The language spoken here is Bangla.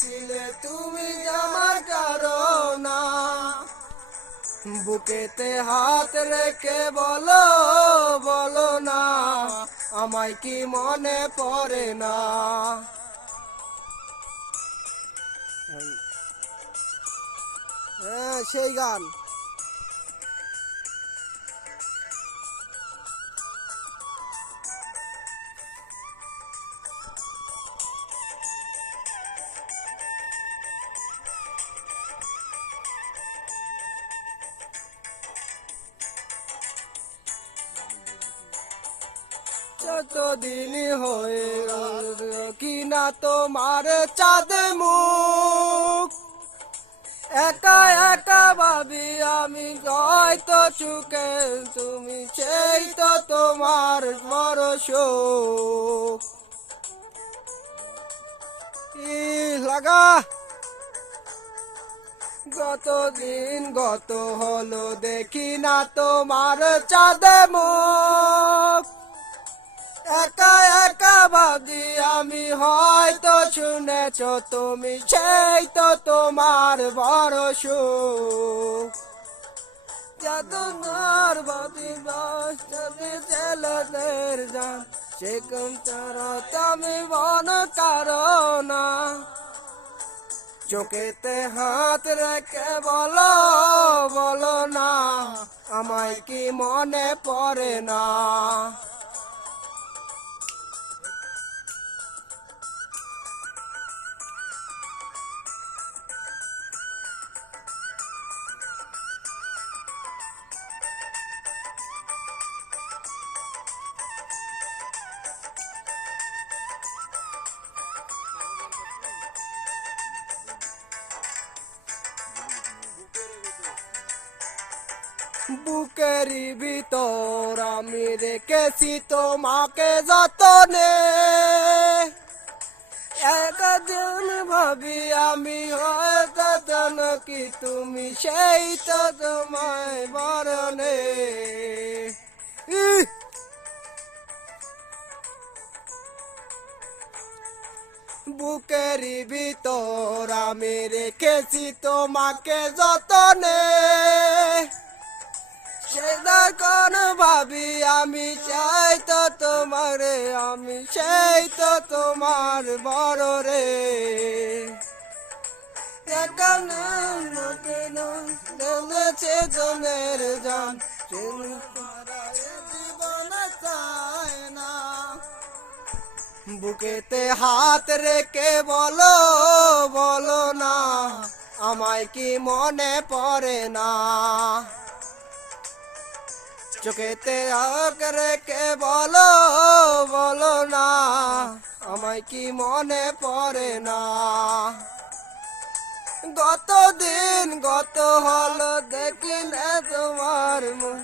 ছিলে তুমি আমার কারণা। বুকেতে হাত রেখে বলো বলো না, আমায় কি মনে পড়ে না। হ্যাঁ, সেই গান। যতদিন হয়ে কি না তোমার চাঁদ মুখ, একা একা ভাবি আমি হয়তো চুকে, তুমি সেই তো তোমার বড় সুখ। লাগা কতদিন গত হলো দেখি না তোমার চাঁদ মুখ, একা একা ভাবি আমি হয়তো শুনেছ তুমি সেই তো তোমার বড় সুখ। যাদুঘর ভাবি বাস্তবে ছেলেদের জান, সে কোন তারা তুমি বন কারণা। চোখেতে হাত রেখে বলো বলো না, আমায় কি মনে পড়ে না। বুকেরই ভিতর আমি রেখেছি তোমাকে যতনে, একদিন ভাবি আমি হয়তো জানো কি তুমি সেই তো তোমায় বরণে। বুকেরই ভিতর আমি রেখেছি তোমাকে যতনে, কোন ভাবি আমি চাই তো তোমারে, আমি সেই তো তোমার বড় রে। নেমেছে জনের জান, জীবন চায় না। বুকেতে হাত রেখে বলো বলো না, আমায় কি মনে পড়ে না। চোখেতে আগ রেখে বলো বলো না, আমায় কি মনে পড়ে না। গত দিন গত হলো দেখি না তোমার মুখ,